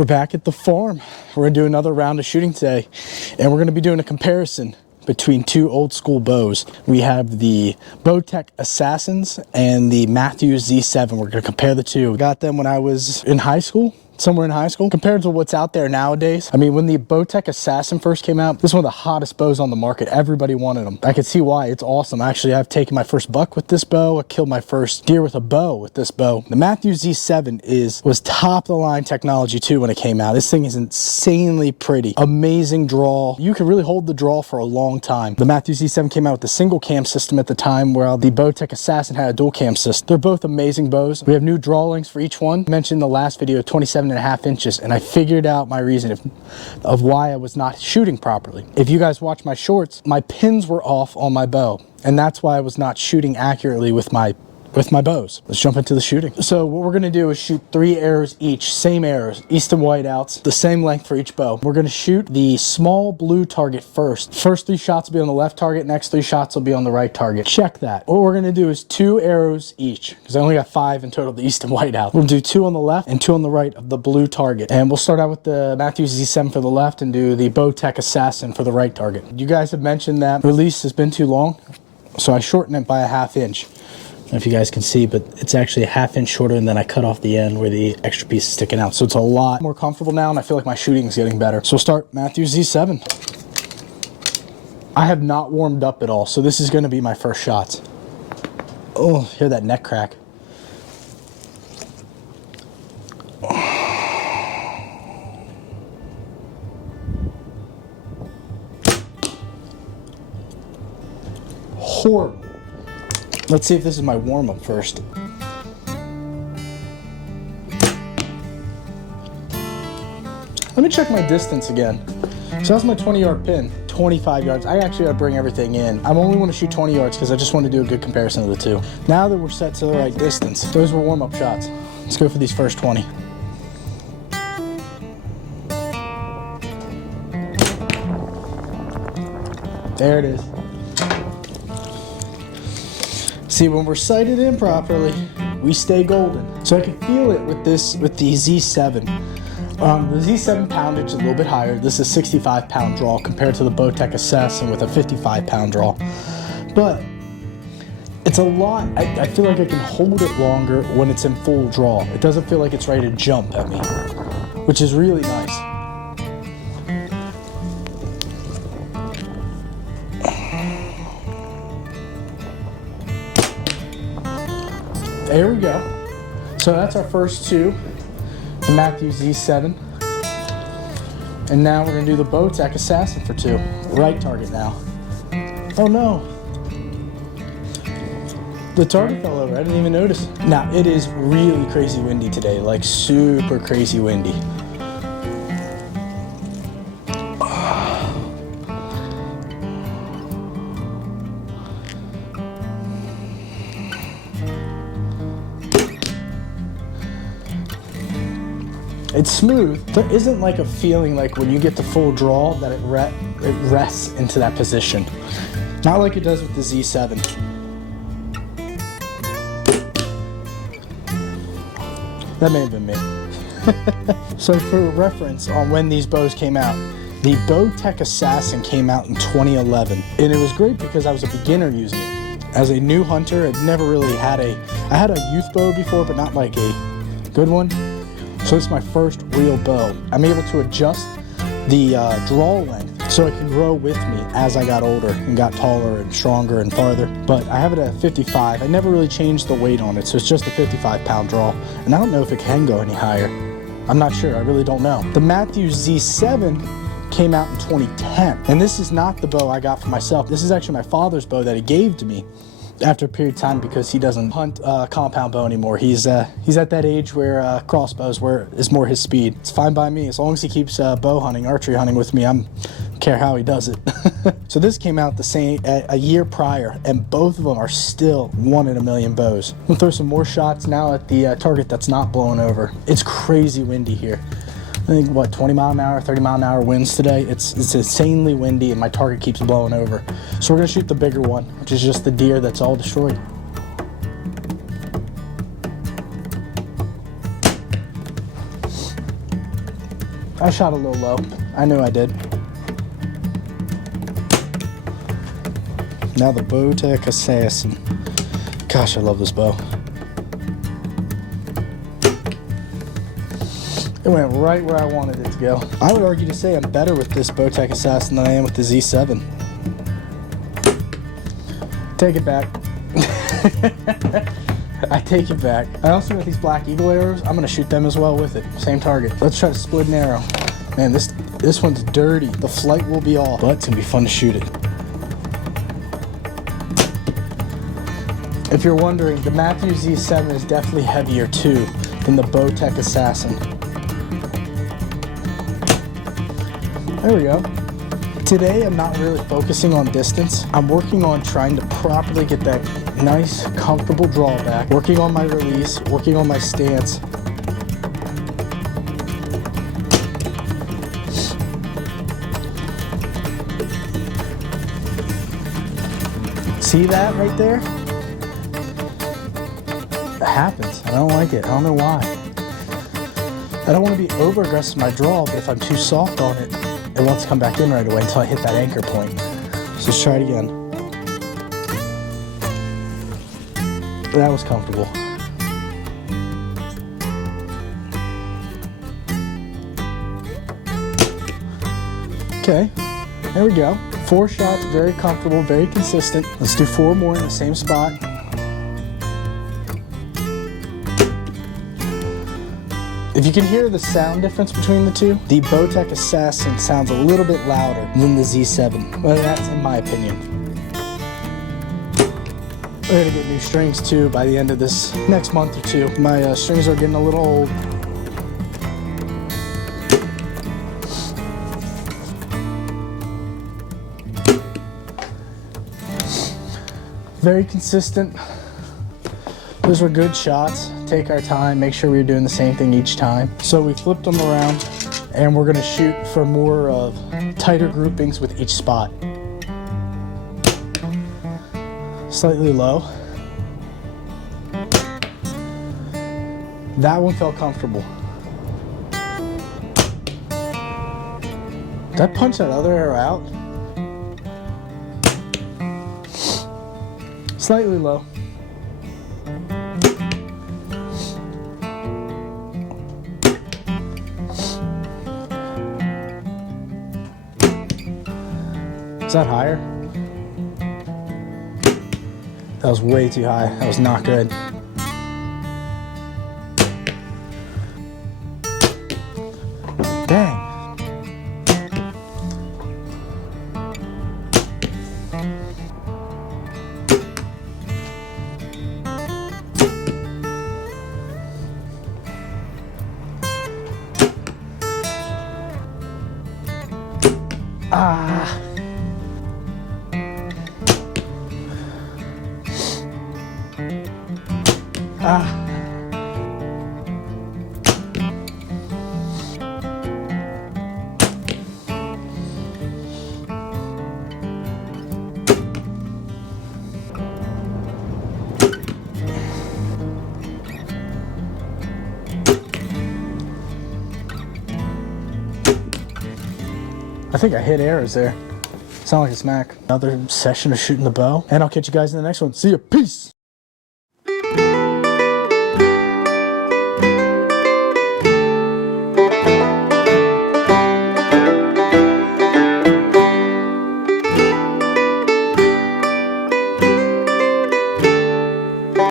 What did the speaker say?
We're back at the farm. We're gonna do another round of shooting today, and we're gonna be doing a comparison between two old school bows. We have the Bowtech Assassins and the Matthews Z7. We're gonna compare the two. Got them when I was in high school. Somewhere in high school, compared to what's out there nowadays. I mean, when the Bowtech Assassin first came out, this is one of the hottest bows on the market. Everybody wanted them. I could see why. It's awesome. Actually, I've taken my first buck with this bow. I killed my first deer with a bow with this bow. The Matthews Z7 was top of the line technology too when it came out. This thing is insanely pretty. Amazing draw. You can really hold the draw for a long time. The Matthews Z7 came out with the single cam system at the time, where the Bowtech Assassin had a dual cam system. They're both amazing bows. We have new draw lengths for each one. I mentioned in the last video 27.5 inches, and I figured out my reason of why I was not shooting properly. If you guys watch my shorts, my pins were off on my bow, and that's why I was not shooting accurately with my bows. Let's jump into the shooting. So what we're gonna do is shoot 3 arrows each, same arrows, east and white outs, the same length for each bow. We're gonna shoot the small blue target first. First 3 shots will be on the left target, next 3 shots will be on the right target. Check that. What we're gonna do is 2 arrows each, because I only got 5 in total, the east and white out. We'll do 2 on the left and 2 on the right of the blue target. And we'll start out with the Matthews Z7 for the left and do the Bowtech Assassin for the right target. You guys have mentioned that release has been too long, so I shortened it by a 1/2 inch. I don't know if you guys can see, but it's actually a 1/2 inch shorter, and then I cut off the end where the extra piece is sticking out. So it's a lot more comfortable now, and I feel like my shooting is getting better. So we'll start Matthews Z7. I have not warmed up at all, so this is gonna be my first shots. Oh, hear that neck crack. Horrible. Let's see if this is my warm-up first. Let me check my distance again. So that's my 20-yard pin, 25 yards. I actually gotta bring everything in. I only want to shoot 20 yards because I just want to do a good comparison of the two. Now that we're set to the right distance, those were warm-up shots. Let's go for these first 20. There it is. See, when we're sighted in properly, we stay golden. So I can feel it with the Z7. The Z7 poundage is a little bit higher. This is 65-pound draw compared to the Bowtech Assassin with a 55-pound draw. But it's a lot. I feel like I can hold it longer when it's in full draw. It doesn't feel like it's ready to jump at me, which is really nice. There we go. So that's our first 2, the Matthews Z7. And now we're gonna do the Bowtech Assassin for 2. Right target now. Oh no. The target fell over, I didn't even notice. Now, it is really crazy windy today, like super crazy windy. It's smooth. There isn't like a feeling like when you get the full draw that it rests into that position. Not like it does with the Z7. That may have been me. So for reference on when these bows came out, the Bowtech Assassin came out in 2011. And it was great because I was a beginner using it. As a new hunter, I'd never really had I had a youth bow before, but not like a good one. So this is my first real bow. I'm able to adjust the draw length so it can grow with me as I got older and got taller and stronger and farther. But I have it at 55. I never really changed the weight on it, so it's just a 55-pound draw. And I don't know if it can go any higher. I'm not sure, I really don't know. The Matthews Z7 came out in 2010. And this is not the bow I got for myself. This is actually my father's bow that he gave to me after a period of time because he doesn't hunt compound bow anymore. He's at that age where crossbows is more his speed. It's fine by me as long as he keeps bow hunting, archery hunting with me. I don't care how he does it. So this came out the same a year prior, and both of them are still 1 in a million bows. We'll throw some more shots now at the target that's not blowing over. It's crazy windy here. I think, what, 20 mile an hour, 30 mile an hour winds today. It's insanely windy, and my target keeps blowing over. So we're gonna shoot the bigger one, which is just the deer that's all destroyed. I shot a little low. I knew I did. Now the Bowtech Assassin. Gosh, I love this bow. It went right where I wanted it to go. I would argue to say I'm better with this Bowtech Assassin than I am with the Z7. Take it back. I take it back. I also got these Black Eagle arrows. I'm gonna shoot them as well with it. Same target. Let's try to split an arrow. Man, this one's dirty. The flight will be off, but it's gonna be fun to shoot it. If you're wondering, the Matthews Z7 is definitely heavier too than the Bowtech Assassin. There we go. Today I'm not really focusing on distance. I'm working on trying to properly get that nice, comfortable drawback, working on my release, working on my stance. See that right there? It happens. I don't like it. I don't know why. I don't want to be over aggressive in my draw, but if I'm too soft on it, it wants to come back in right away until I hit that anchor point. So let's try it again. That was comfortable. Okay, there we go. 4 shots, very comfortable, very consistent. Let's do 4 more in the same spot. If you can hear the sound difference between the two, the Bowtech Assassin sounds a little bit louder than the Z7. Well, that's in my opinion. We're gonna get new strings too by the end of this next month or two. My strings are getting a little old. Very consistent. Those were good shots. Take our time, make sure we were doing the same thing each time. So we flipped them around and we're gonna shoot for more of tighter groupings with each spot. Slightly low. That one felt comfortable. Did I punch that other arrow out? Slightly low. Is that higher? That was way too high. That was not good. Dang. Ah. Ah. I think I hit arrows there. Sound like a smack. Another session of shooting the bow, and I'll catch you guys in the next one. See ya. Peace.